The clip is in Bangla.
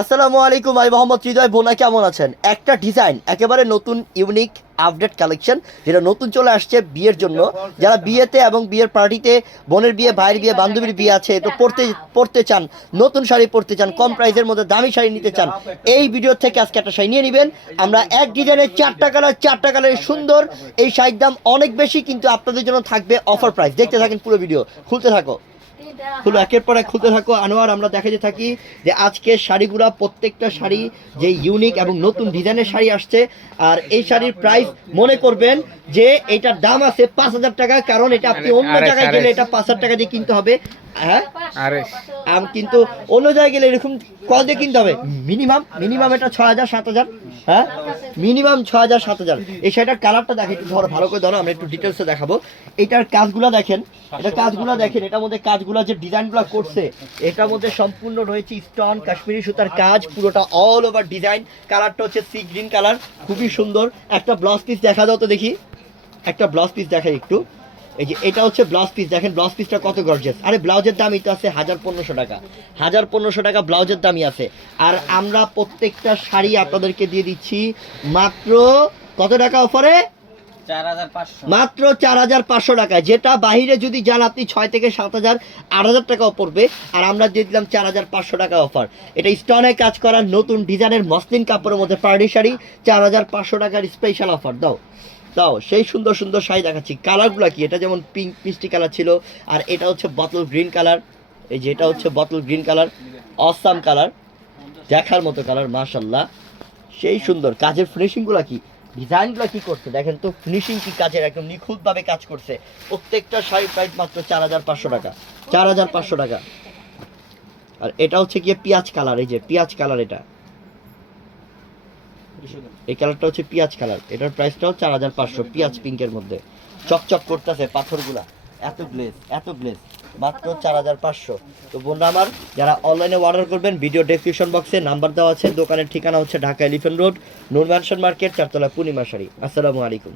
আসসালামু আলাইকুম আমি মোহাম্মদ হৃদয় বোনা কেমন আছেন একটা ডিজাইন একেবারে নতুন ইউনিক আপডেট কালেকশন যেটা নতুন চলে আসছে বিয়ের জন্য যারা বিয়েতে এবং বিয়ের পার্টিতে বোনের বিয়ে ভাইয়ের বিয়ে বান্ধবীর বিয়ে আছে তো পড়তে পড়তে চান নতুন শাড়ি পড়তে চান কম প্রাইসের মধ্যে দামি শাড়ি নিতে চান এই ভিডিও থেকে আজকে একটা শাড়ি নিয়ে নেবেন আমরা এক ডিজাইনের চারটা কালার চারটা কালারের সুন্দর এই শাড়ির দাম অনেক বেশি কিন্তু আপনাদের জন্য থাকবে অফার প্রাইস দেখতে থাকেন পুরো ভিডিও খুলতে থাকো হলো একের পর এক খুলতে থাকো আনোয়ার আমরা দেখাতে থাকি যে আজকের শাড়িগুলো প্রত্যেকটা শাড়ি যে ইউনিক এবং নতুন ডিজাইনের শাড়ি আসছে আর এই শাড়ির প্রাইস মনে করবেন যে এটার দাম আছে পাঁচ হাজার টাকা কারণ এটা আপনি মানে অন্য জায়গায় গেলে এটা পাঁচ হাজার টাকা দিয়ে কিনতে হবে হ্যাঁ আম কিন্তু অন্য জায়গায় গেলে এরকম কত কিনতে হবে মিনিমাম মিনিমাম এটা ছয় হাজার সাত হাজার হ্যাঁ মিনিমাম ছয় হাজার সাত হাজার এই শাড়িটার কালারটা দেখে একটু ধরো ভালো করে ধরো আমরা একটু ডিটেলসে দেখাবো এটার কাজগুলো দেখেন এটা কাজগুলো দেখেন এটার মধ্যে কাজগুলো যে ডিজাইনগুলো করছে এটার মধ্যে সম্পূর্ণ রয়েছে স্টোন কাশ্মীরি সুতার কাজ পুরোটা অল ওভার ডিজাইন কালারটা হচ্ছে সি গ্রিন কালার খুবই সুন্দর একটা ব্লাউজ পিস দেখা যাও তো দেখি একটা ব্লাউজ পিস দেখেন একটু এই যে এটা হচ্ছে ব্লাউজ পিস দেখেন ব্লাউজ পিসটা কত গর্জেস আরে ব্লাউজের দামই তো আছে হাজার পনেরোশো টাকা হাজার পনেরোশো টাকা ব্লাউজের দামই আছে আর আমরা প্রত্যেকটা শাড়ি আপনাদেরকে দিয়ে দিচ্ছি মাত্র কত টাকা অফারে মাত্র চার হাজার পাঁচশো টাকা যেটা বাহিরে যদি যান আপনি ছয় থেকে সাত হাজার আট হাজার টাকাও পড়বে আর আমরা দিয়ে দিলাম চার হাজার পাঁচশো টাকা অফার এটা স্টনে কাজ করার নতুন ডিজাইনের মসলিন কাপড়ের মধ্যে পার্টি শাড়ি চার হাজার পাঁচশো টাকার স্পেশাল অফার দাও তাও সেই সুন্দর সুন্দর শাড়ি দেখাচ্ছি কালারগুলো কি এটা যেমন পিঙ্ক মিষ্টি কালার ছিল আর এটা হচ্ছে বটল গ্রিন কালার এই যে এটা হচ্ছে bottle green colour awesome colour দেখার মতো কালার মাশাল্লাহ সেই সুন্দর কাজের ফিনিশিংগুলো কি ডিজাইনগুলো কি করছে দেখেন তো ফিনিশিং কি কাজের একদম নিখুঁতভাবে কাজ করছে প্রত্যেকটা শাড়ির প্রাইস মাত্র চার হাজার পাঁচশো টাকা চার হাজার পাঁচশো টাকা আর এটা হচ্ছে গিয়ে পিঁয়াজ কালার এই যে পিঁয়াজ কালার এটা এই কালারটা হচ্ছে পিঁয়াজ কালার এটার প্রাইসটাও চার হাজার পাঁচশো পিঁয়াজ পিঙ্কের মধ্যে চকচক করতেছে পাথরগুলা এত গ্লেজ এত গ্লেজ মাত্র চার হাজার পাঁচশো তো বন্ধু আমার যারা অনলাইনে অর্ডার করবেন ভিডিও ডেসক্রিপশন বক্সে নাম্বার দেওয়া আছে দোকানের ঠিকানা হচ্ছে Dhaka Elephant Road Noor Mansion Market চারতলা পূর্ণিমাশারি আসসালামু আলাইকুম